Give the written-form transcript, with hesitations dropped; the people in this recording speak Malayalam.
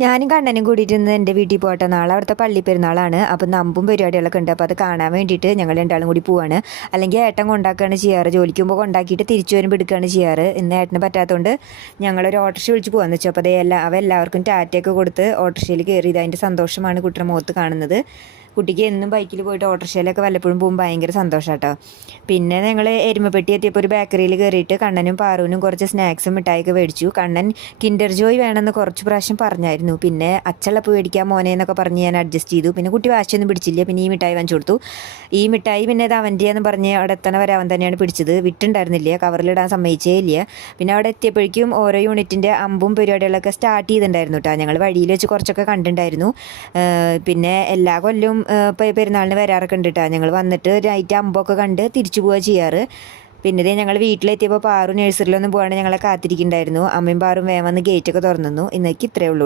ഞാനും കണ്ണനും കൂടിയിട്ട് ഇന്ന് എൻ്റെ വീട്ടിൽ പോട്ടെ. നാളെ അവിടുത്തെ പള്ളി പെരുന്നാളാണ്. അപ്പോൾ നമ്പും പരിപാടികളൊക്കെ ഉണ്ട്. അപ്പോൾ അത് കാണാൻ വേണ്ടിയിട്ട് ഞങ്ങൾ രണ്ടാളും കൂടി പോവാണ്. അല്ലെങ്കിൽ ഏട്ടൻ കൊണ്ടാക്കുകയാണ് ചെയ്യാറ്. ജോലിക്ക് പോകുമ്പോൾ കൊണ്ടാക്കിയിട്ട് തിരിച്ചു വരുമ്പോൾ എടുക്കുകയാണ് ചെയ്യാറ്. ഇന്ന് ഏട്ടന് പറ്റാത്തതുകൊണ്ട് ഞങ്ങളൊരു ഓട്ടോറിക്ഷ വിളിച്ച് പോകാമെന്ന് വെച്ചു. അപ്പോൾ അവ എല്ലാവർക്കും ടാറ്റയൊക്കെ കൊടുത്ത് ഓട്ടോറിക്ഷയിൽ കയറിയത് അതിൻ്റെ സന്തോഷമാണ് കുട്ടിയുടെ മുഖത്ത് കാണുന്നത്. കുട്ടിക്ക് എന്നും ബൈക്കിൽ പോയിട്ട് ഓട്ടോറിക്ഷയിലൊക്കെ വല്ലപ്പോഴും പോകുമ്പോൾ ഭയങ്കര സന്തോഷം കേട്ടോ. പിന്നെ ഞങ്ങൾ എരുമപ്പെട്ടി എത്തിയപ്പോൾ ഒരു ബേക്കറിയിൽ കയറിയിട്ട് കണ്ണനും പാറുവിനും കുറച്ച് സ്നാക്സും മിഠായിയൊക്കെ മേടിച്ചു. കണ്ണൻ കിൻഡർ ജോയ് വേണമെന്ന് കുറച്ച് പ്രാവശ്യം പറഞ്ഞായിരുന്നു. പിന്നെ അച്ചളപ്പ് മേടിക്കാൻ മോനെ എന്നൊക്കെ പറഞ്ഞ് ഞാൻ അഡ്ജസ്റ്റ് ചെയ്തു. പിന്നെ കുട്ടി വാശിയൊന്നും പിടിച്ചില്ല. പിന്നെ ഈ മിഠായി വാങ്ങിച്ചു കൊടുത്തു. ഈ മിഠായി പിന്നെ ഇത് അവൻ്റെയെന്ന് പറഞ്ഞ് അവിടെ എത്തണ വരെ അവൻ തന്നെയാണ് പിടിച്ചത്. വിട്ടുണ്ടായിരുന്നില്ല, കവറിലിടാൻ സമ്മതിച്ചേ ഇല്ല. പിന്നെ അവിടെ എത്തിയപ്പോഴേക്കും ഓരോ യൂണിറ്റിൻ്റെ അമ്പും പരിപാടികളൊക്കെ സ്റ്റാർട്ട് ചെയ്തിട്ടുണ്ടായിരുന്നു കേട്ടോ. ഞങ്ങൾ വഴിയിൽ വെച്ച് കുറച്ചൊക്കെ കണ്ടിട്ടുണ്ടായിരുന്നു. പിന്നെ എല്ലാ കൊല്ലവും പെരുന്നാളിന് വരാറൊക്കെ ഉണ്ട് കേട്ടോ. ഞങ്ങൾ വന്നിട്ട് നൈറ്റ് അമ്പൊക്കെ കണ്ട് തിരിച്ചു പോവുക ചെയ്യാറ്. പിന്നെ ഇതേ ഞങ്ങൾ വീട്ടിലെത്തിയപ്പോൾ പാറു നഴ്സറിയിലൊന്നും പോകാണ്ട് ഞങ്ങളെ കാത്തിരിക്കുന്നുണ്ടായിരുന്നു. അമ്മയും പാറും വേഗം വന്ന് ഗേറ്റൊക്കെ തുറന്നു. ഇന്നേക്ക് ഇത്രയേ ഉള്ളൂ.